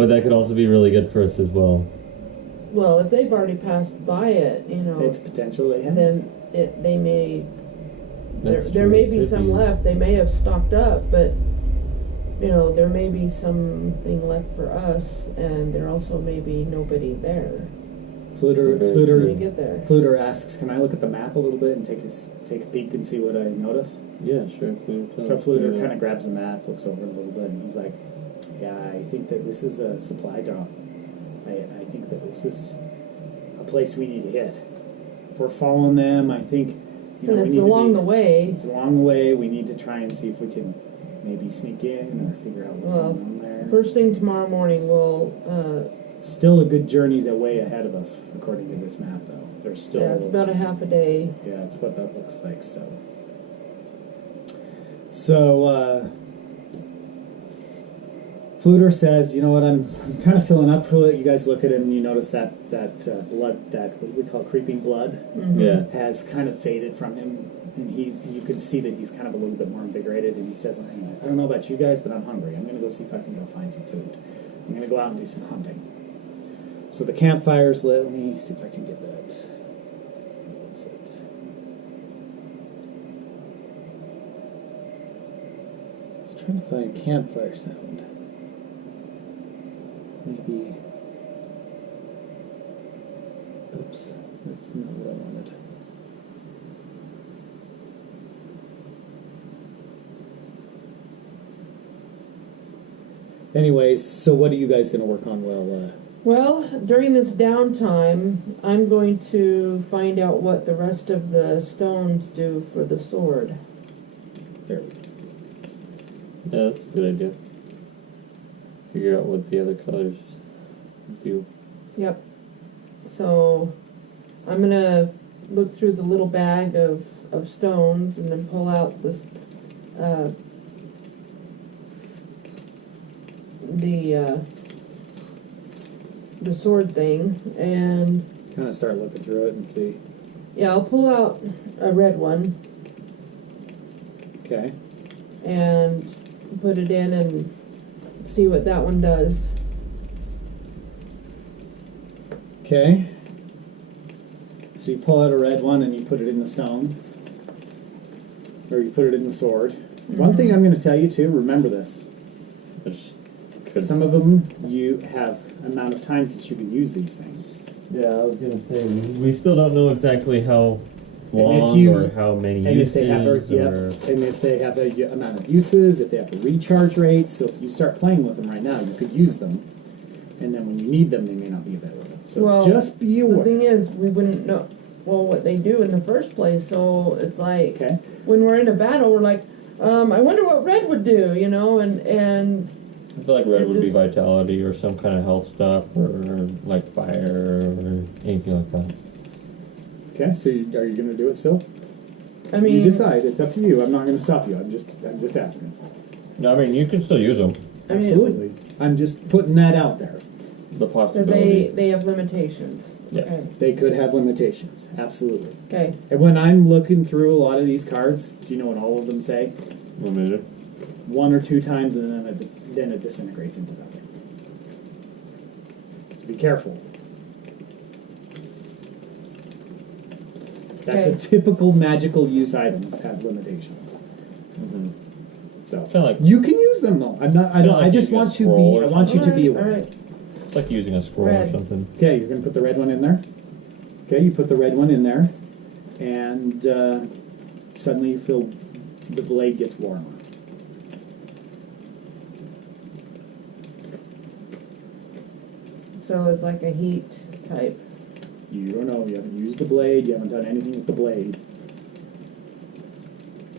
But that could also be really good for us as well. Well, if they've already passed by it, you know, It's potential, yeah. then they may. That's There true. may be Could some left. They may have stocked up, but you know, there may be something left for us, and there also may be nobody there Very when we true. get there. Fluter asks, "Can I look at the map a little bit and take a peek and see what I notice?" Yeah, sure. So Fluter kind of grabs the map, looks over it a little bit, and he's like, "Yeah, I think that this is a supply drop. I think that this is a place we need to hit. If we're following them, I think And it's along the way. It's along the way. We need to try and see if we can maybe sneak in or figure out what's Well, going on there. First thing tomorrow morning, we'll. Still a good journey's way ahead of us, according to this map, though. There's still Yeah, it's about a half a day. yeah, it's what that looks like. So Fluter says, "You know what? I'm kind of filling up for it." You guys look at him, and you notice that blood, that what do we call creeping blood, Yeah. has kind of faded from him, and you can see that he's kind of a little bit more invigorated. And he says, "I don't know about you guys, but I'm hungry. I'm going to go see if I can go find some food. I'm going to go out and do some hunting." So the campfire's lit. Let me see if I can get that. What's it? I was trying to find a campfire sound. Maybe. Oops, that's not what I wanted. Anyways, so what are you guys going to work on Well, during this downtime, I'm going to find out what the rest of the stones do for the sword. there we go. Yeah, that's a good idea. Figure out what the other colors do. Yep. So I'm gonna look through the little bag of stones and then pull out this the sword thing, and Kind of start looking through it and see. yeah, I'll pull out a red one Okay. and put it in and see what that one does. Okay. So you pull out a red one and you put it in the stone. Or you put it in the sword. One thing I'm going to tell you too, remember this. Which could. Some of them, you have amount of times that you can use these things. Yeah, I was gonna say we still don't know exactly how And long if you- or how many And uses if they have a, or and if they have a amount of uses, if they have a recharge rate, so if you start playing with them right now, you could use them, and then when you need them, they may not be available. So Well, just be aware. The thing is, we wouldn't know what they do in the first place. So it's like Okay. when we're in a battle, we're like, I wonder what red would do, you know, and I feel like red it would be just- vitality or some kind of health stuff or like fire or anything like that. Okay. So are you going to do it still? I mean, You decide. It's up to you. I'm not going to stop you. I'm just asking. No, I mean you can still use them. I mean, Absolutely. I'm just putting that out there. The that possibility. they have limitations. Yeah. Okay. They could have limitations. Absolutely. Okay. And when I'm looking through a lot of these cards, do you know what all of them say? Limited. One or two times, and then it disintegrates into nothing. So be careful. That's Okay. a typical magical use items have limitations. Mm-hmm. So Kind of like you can use them though. I'm not. I don't. like I just using a want to scroll be. or I want you to be All aware. right. it's like using a scroll Red. or something. Okay, you're going to put the red one in there. Okay, you put the red one in there, and suddenly you feel the blade gets warmer. So it's like a heat type. You don't know. You haven't used the blade. You haven't done anything with the blade.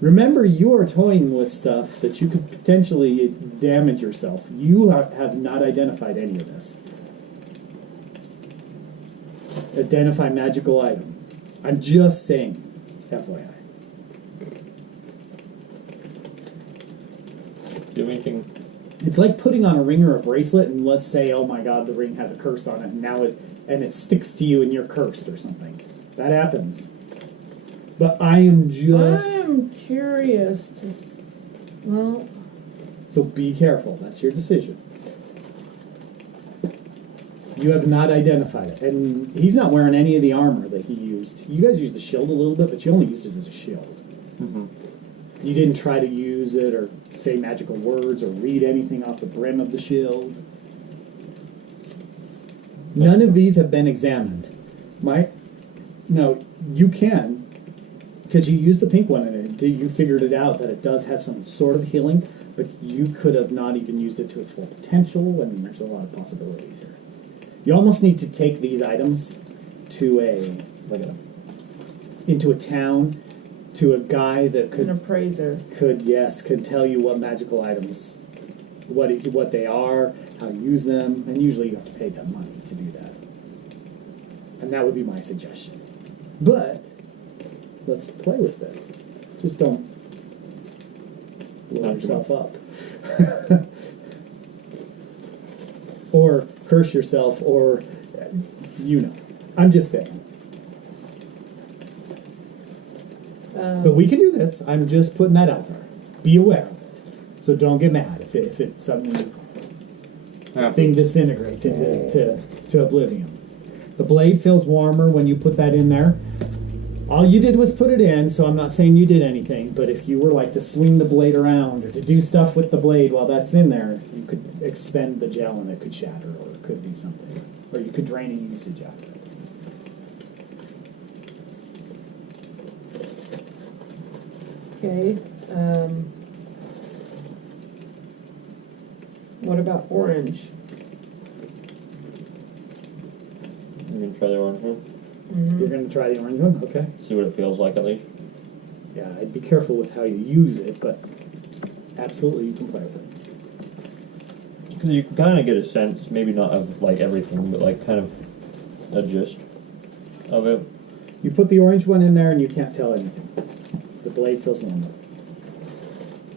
Remember, you are toying with stuff that you could potentially damage yourself. You have not identified any of this. Identify magical item. I'm just saying, FYI. Do anything. It's like putting on a ring or a bracelet, and let's say, oh my God, the ring has a curse on it, and now it sticks to you, and you're cursed or something. That happens. But I am just I'm curious to. Well, so be careful. That's your decision. You have not identified it. And he's not wearing any of the armor that he used. You guys used the shield a little bit, but you only used it as a shield. Mm-hmm. You didn't try to use it or say magical words or read anything off the brim of the shield. None of these have been examined. No, you can, because you used the pink one and you figured it out that it does have some sort of healing, but you could have not even used it to its full potential, and there's a lot of possibilities here. You almost need to take these items to into a town, to a guy that An appraiser. could tell you what magical items, what they are, how to use them, and usually you have to pay them money to do that. And that would be my suggestion. But let's play with this. Just don't blow yourself up. Or curse yourself, or I'm just saying. But we can do this. I'm just putting that out there. Be aware of it. So don't get mad if it suddenly thing disintegrates to oblivion. The blade feels warmer when you put that in there. All you did was put it in, so I'm not saying you did anything, but if you were like to swing the blade around or to do stuff with the blade while that's in there, you could expend the gel and it could shatter, or it could do something. Or you could drain a usage out of it. Okay. What about orange? You can try the orange one. You're going to try the orange one? Okay. See what it feels like at least. Yeah, I'd be careful with how you use it, but absolutely you can play with it. Because you can kind of get a sense, maybe not of like everything, but like kind of a gist of it. You put the orange one in there and you can't tell anything. The blade feels normal.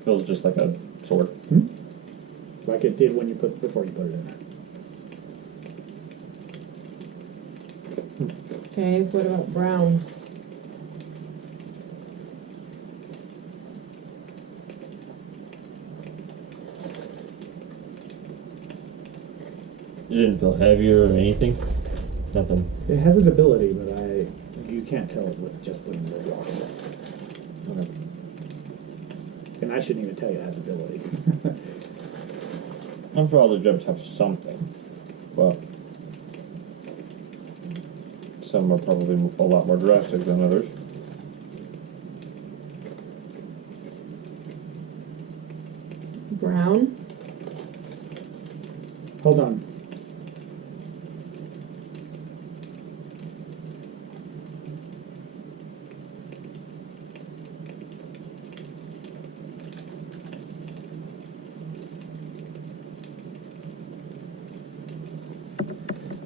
Feels just like a sword. Like it did before you put it in there. Okay, what about brown? It didn't feel heavier or anything. Nothing. It has an ability, but you can't tell it with just putting the rock in it. Okay. And I shouldn't even tell you it has ability. I'm sure all the gems have something, but some are probably a lot more drastic than others. Brown? Hold on.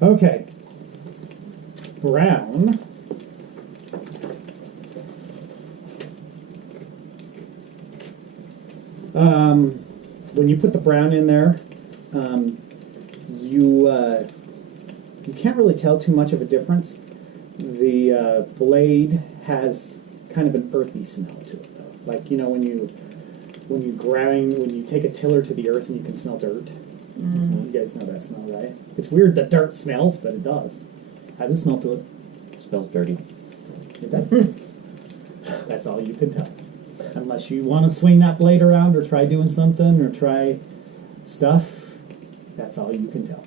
Okay. Brown. When you put the brown in there, you can't really tell too much of a difference. The blade has kind of an earthy smell to it, though. Like, when you take a tiller to the earth and you can smell dirt. You guys know that smell, right? It's weird that dirt smells, but it does. Has a smell to it. It smells dirty. It does. That's all you can tell. Unless you want to swing that blade around or try doing something or try stuff, that's all you can tell.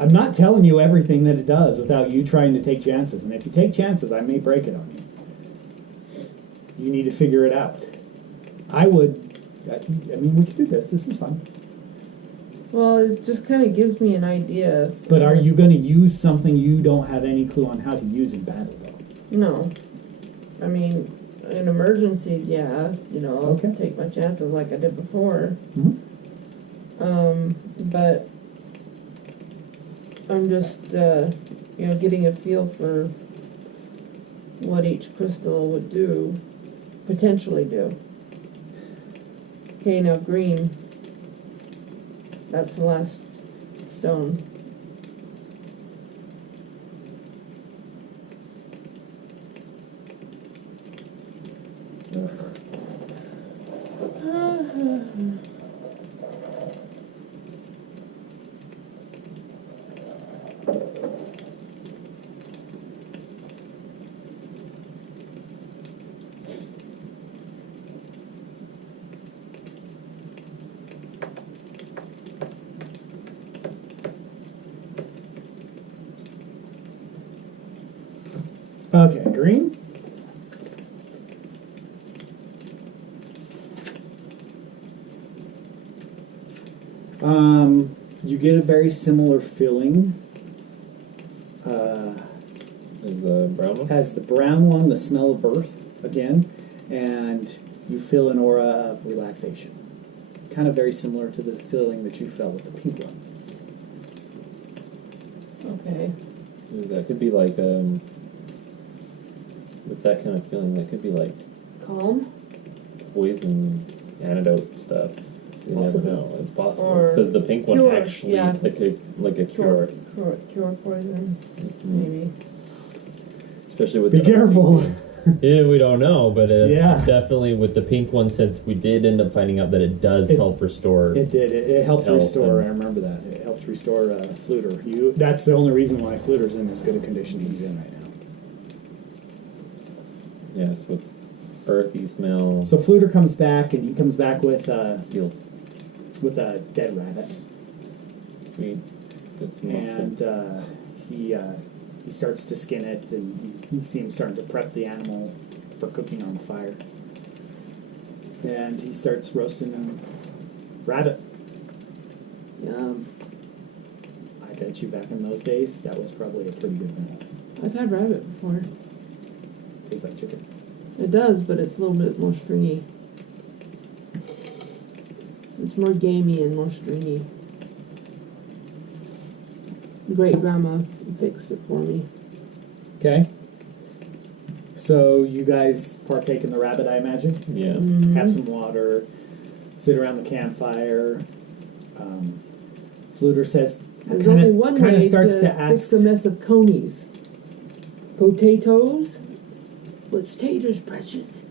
I'm not telling you everything that it does without you trying to take chances. And if you take chances, I may break it on you. You need to figure it out. I mean, we can do this. This is fun. Well, it just kind of gives me an idea. But are you going to use something you don't have any clue on how to use in battle, though? No. I mean, in emergencies, yeah. I'll Okay. take my chances like I did before. But I'm just, getting a feel for what each crystal would potentially do. Okay, now green. That's the last stone. Okay, green. You get a very similar feeling Is the brown one? as the brown one, the smell of earth again, and you feel an aura of relaxation. Kind of very similar to the feeling that you felt with the pink one. Okay. That could be like with that kind of feeling, that could be like Calm? poison antidote stuff. You Possible. never know. It's possible Or because the pink cure, one actually yeah. like a cure, Cure poison, Mm-hmm. maybe. especially with Be the other careful. pink one. Yeah, we don't know, but it's Yeah. definitely with the pink one. Since we did end up finding out that it does help restore. It did. It helped Health restore. and- I remember that. It helped restore Fluter. That's the only reason why Fluter's in as good a condition he's in right now. Yeah, so it's earthy smell. So Fluter comes back, and he comes back with feels a dead rabbit, sweet. Good smell. and he starts to skin it, and you see him starting to prep the animal for cooking on the fire, and he starts roasting a rabbit. Yum. I bet you back in those days that was probably a pretty good meal. I've had rabbit before. Tastes like chicken. It does, but it's a little bit more stringy. It's more gamey and more stringy. Great grandma fixed it for me. Okay. So you guys partake in the rabbit, I imagine. Yeah. Mm-hmm. Have some water, sit around the campfire. Fluter says, There's only one way starts to to ask. fix a mess of conies. Potatoes? What's taters, precious?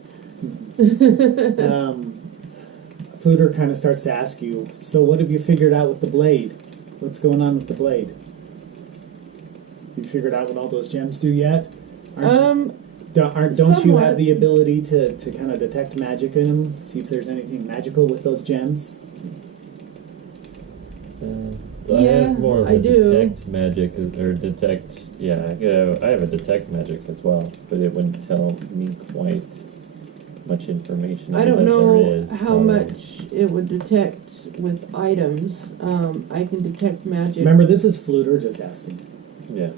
Fluter kind of starts to ask you, so what have you figured out with the blade? What's going on with the blade? You figured out what all those gems do yet? Don't you somewhat. have the ability to kind of detect magic in them? See if there's anything magical with those gems? I Yeah, have more of I a do. detect magic or detect. Yeah, I have a detect magic as well, but it wouldn't tell me quite much information. I don't that know there is, how much it would detect with items. I can detect magic. Remember, this is Fluter just asking. Yeah.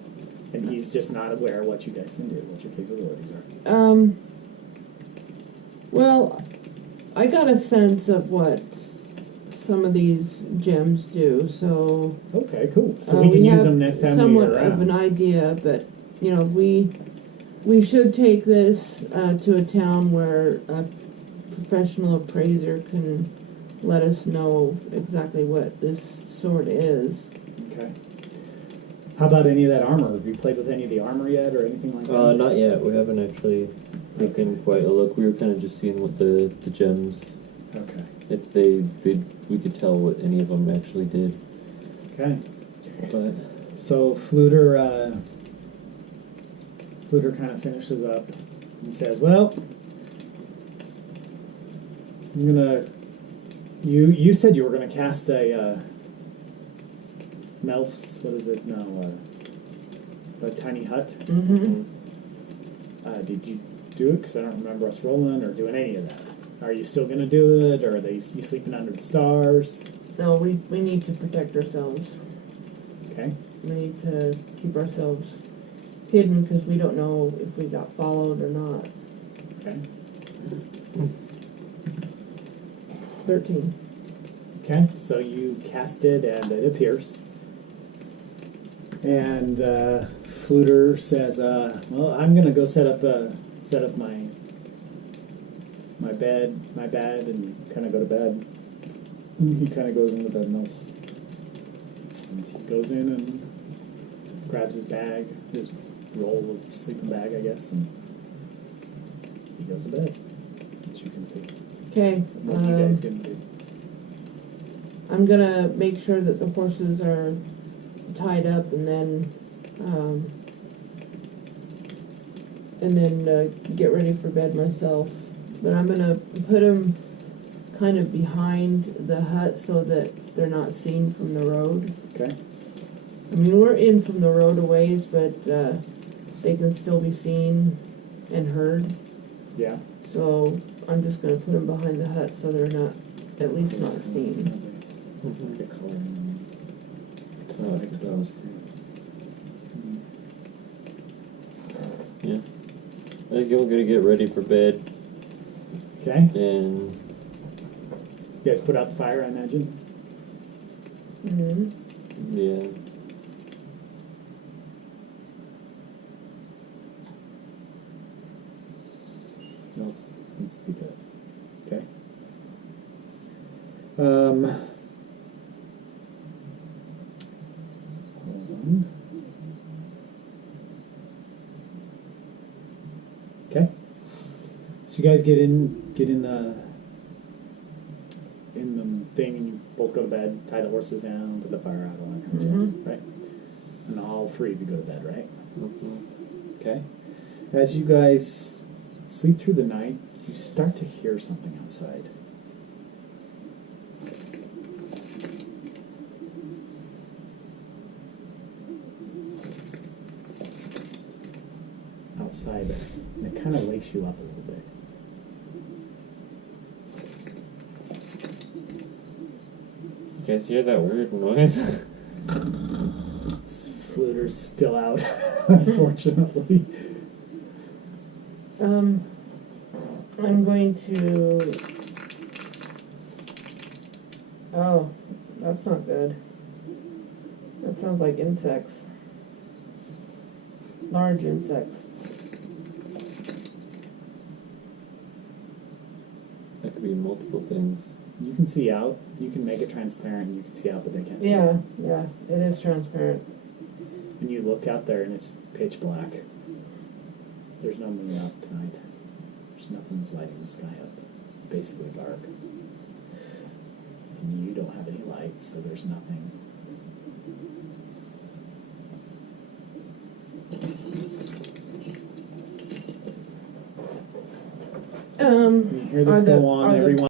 And he's just not aware of what you guys can do, what your capabilities are. Well, I got a sense of what some of these gems do, so Okay, cool. So we can use have them next time somewhat we're of an around. idea, but you know, we should take this to a town where a professional appraiser can let us know exactly what this sword is. Okay. How about any of that armor? Have you played with any of the armor yet, or anything like that? Not yet. We haven't actually taken quite a look. We were kind of just seeing what the gems, Okay. if we could tell what any of them actually did. Okay. But So Fluter kind of finishes up and says, "Well, I'm gonna. You said you were gonna cast a Melf's. What is it now? A tiny hut. Mm-hmm. Did you do it? Because I don't remember us rolling or doing any of that. Are you still gonna do it, or are you sleeping under the stars? No, we need to protect ourselves. Okay. We need to keep ourselves hidden because we don't know if we got followed or not. Okay. 13. Okay, so you cast it and it appears. And Fluter says, "Well, I'm gonna go set up my bed, and kind of go to bed." And he kind of goes into bed and he goes in and grabs his bag, his roll of sleeping bag, I guess, and he goes to bed. As you can see, Okay. what are you guys gonna do? I'm gonna make sure that the horses are tied up, and then get ready for bed myself. But I'm gonna put them kind of behind the hut so that they're not seen from the road. Okay. I mean, we're in from the road a ways, but they can still be seen and heard. Yeah. So I'm just gonna put them behind the hut so they're not, at least not seen. The color. So I like those too. Yeah. I think I'm gonna get ready for bed Okay. and You guys put out the fire, I imagine? Mm-hmm. yeah. Nope. Needs to be good. Okay. Hold on. Okay. So you guys get in the thing, and you both go to bed, tie the horses down, put the fire out, all that kind of jazz, right? And all three of you go to bed, right? Mm-hmm. Okay. As you guys sleep through the night, you start to hear something outside. Outside, and it kind of wakes you up a little bit. You guys hear that weird noise? Fluter's still out, unfortunately. I'm going to. Oh, that's not good. That sounds like insects. Large insects. That could be multiple things. You can see out. You can make it transparent. You can see out, but they can't see. Yeah, yeah, it is transparent. And you look out there, and it's pitch black. There's no moon out tonight. There's nothing that's lighting the sky up. Basically dark. And you don't have any light, so there's nothing. You hear this Are the- go on. are the Everyone